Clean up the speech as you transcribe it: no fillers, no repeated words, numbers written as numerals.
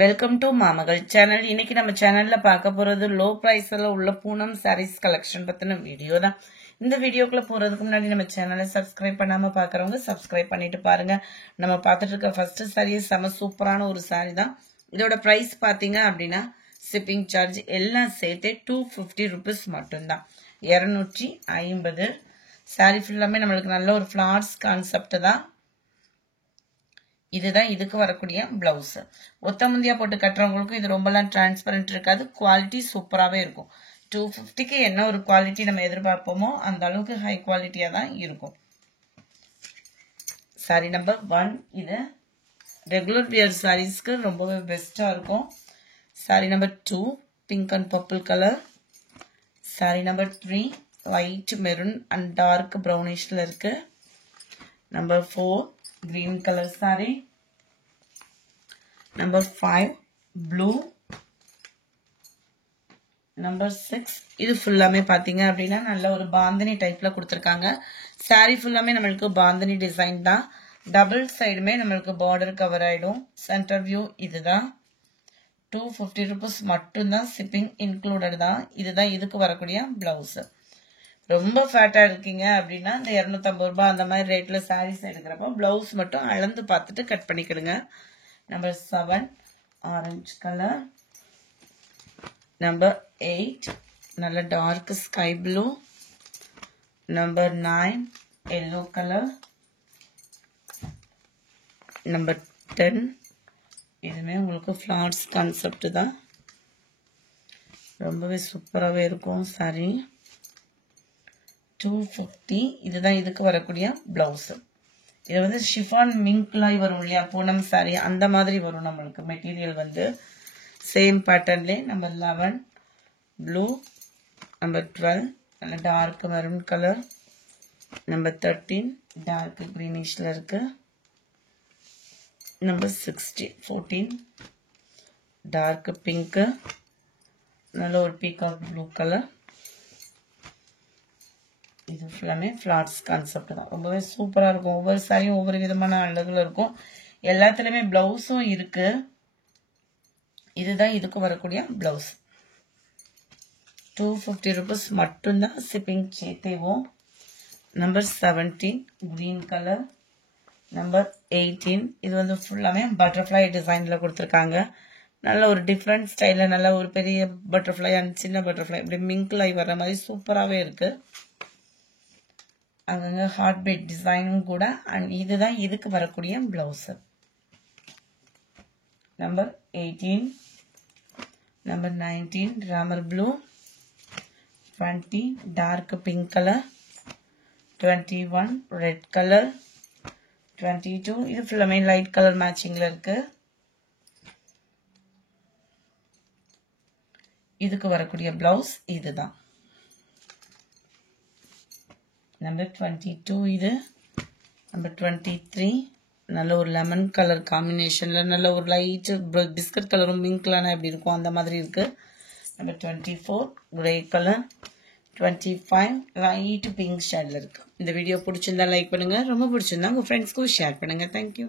Welcome to மாமகள் channel. இன்னைக்கு நம்ம சேனல்ல பார்க்க போறது லோ பிரைஸ்ல உள்ள பூனம் சாரீஸ் கலெக்ஷன் பத்தின வீடியோ தான். இந்த வீடியோக்குள்ள போறதுக்கு முன்னாடி நம்ம சேனலை சப்ஸ்கிரைப் பண்ணாம பாக்குறவங்க சப்ஸ்கிரைப் பண்ணிட்டு பாருங்க. நம்ம பார்த்துட்டு இருக்க ஃபர்ஸ்ட் சாரி செம சூப்பரான ஒரு சாரி தான். இதோட பிரைஸ் பாத்தீங்க அப்படின்னா ஷிப்பிங் சார்ஜ் எல்லாம் சேர்த்து 250 rupees மட்டும்தான். 250. சாரி ஃபுல்லாமே நம்மளுக்கு நல்ல ஒரு ஃபிளார்ஸ் கான்செப்ட் தான். இதுதான் இதுக்கு வரக்கூடிய பிளவுஸ். ஒத்த முந்தியா போட்டு கட்டுறவங்களுக்கும் இது ரொம்பலாம் டிரான்ஸ்பரண்ட் இருக்காது. குவாலிட்டி சூப்பராகவே இருக்கும். 250க்கு என்ன ஒரு குவாலிட்டி நம்ம எதிர்பார்ப்போமோ அந்த அளவுக்கு ஹை குவாலிட்டியா தான் இருக்கும். சாரி நம்பர் 1. இது ரெகுலர் வியர் சாரீஸ்க்கு ரொம்பவே பெஸ்டா இருக்கும். Sari number 2 pink and purple colour. Sari number 3 white maroon and dark ப்ரௌனிஷ்ல இருக்கு. Number 4 green color saree. Number 5 blue. Number 6 இது ஃபுல்லாமே பாத்தீங்க அப்படின்னா நல்ல ஒரு பாந்தினி டைப்ல கொடுத்திருக்காங்க. saree ஃபுல்லாமே நம்மளுக்கு பாந்தினி டிசைன் தான். டபுள் சைடுமே நம்மளுக்கு பார்டர் கவர் ஆயிடும். சென்டர் வியூ இதுதான். 250 rupees மட்டும்தான். ஷிப்பிங் இன்க்ளூடட் தான். இதுதான் இதுக்கு வரக்கூடிய பிளவுஸ். ரொம்ப ஃபேட்டா இருக்கீங்க அப்படின்னா இந்த 250 ரூபாய் அந்த மாதிரி ரேட்ல சாரீஸ் எடுக்கிறப்ப பிளவுஸ் மட்டும் அளந்து பார்த்துட்டு கட் பண்ணிக்கிடுங்க. Number 7 orange colour. நம்பர் 8 நல்ல dark sky blue. Number 9 yellow colour. Number 10 இதுவுமே உங்களுக்கு ஃபிளார்ஸ் கான்செப்ட் தான். ரொம்பவே சூப்பராகவே இருக்கும் சாரி. 250. இதுதான் இதுக்கு வரக்கூடிய பிளவுஸ். இது வந்து ஷிஃபான் மிங்க்லாய் வரும் இல்லையா, பூனம் சாரி அந்த மாதிரி வரும். நம்மளுக்கு மெட்டீரியல் வந்து சேம் பேட்டர்ன்லே. Number 11 blue. நம்பர் 12 நல்ல dark maroon colour. Number 13 dark கிரீனிஷ்ல இருக்கு. Number 14 dark pink. நல்ல ஒரு பீகாக் ப்ளூ கலர். இது ஃபுல்லாமே ஃபிளார்ஸ் கான்செப்ட் தான். ரொம்பவே சூப்பராக இருக்கும். ஒவ்வொரு சாரியும் ஒவ்வொரு விதமான அழகுல இருக்கும். எல்லாத்துலேயுமே பிளவுஸும் இருக்கு. இதுதான் இதுக்கு வரக்கூடிய பிளவுஸ். 250 rupees மட்டும்தான். ஷிப்பிங் சேர்த்தேவோம். Number 17 green colour. நம்பர் 18 இது வந்து ஃபுல்லாமே பட்டர்ஃப்ளை டிசைன்ல கொடுத்துருக்காங்க. நல்ல ஒரு டிஃப்ரெண்ட் ஸ்டைல நல்ல ஒரு பெரிய பட்டர்ஃப்ளை அண்ட் சின்ன பட்டர்ஃப்ளை இப்படி மிங்க்லாய் வர்ற மாதிரி சூப்பராகவே இருக்கு. அங்கங்க ஹார்ட் பீட் டிசைனும் கூட. அண்ட் இதுதான் இதுக்கு வரக்கூடிய பிளவுஸ். நம்பர் 18 நம்பர் 19 ராமர் blue. 20 dark pink colour. 21 red colour. 22 இது ஃபுல்லாமே லைட் கலர் மேட்சிங்ல இருக்கு. இதுக்கு வரக்கூடிய பிளவுஸ் இதுதான். நம்பர் 22 இது. நம்பர் 23 நல்ல ஒரு லெமன் கலர் காம்பினேஷன்ல நல்ல ஒரு லைட் பிஸ்கட் கலரும் பிங்க் கலர் எப்படி இருக்கும் அந்த மாதிரி இருக்கு. Number 24 grey colour. 25 light pink ஷேட்ல இருக்கு. இந்த வீடியோ பிடிச்சிருந்தா லைக் பண்ணுங்க. ரொம்ப பிடிச்சிருந்தா உங்க ஃப்ரெண்ட்ஸ்க்கும் ஷேர் பண்ணுங்க. தேங்க்யூ.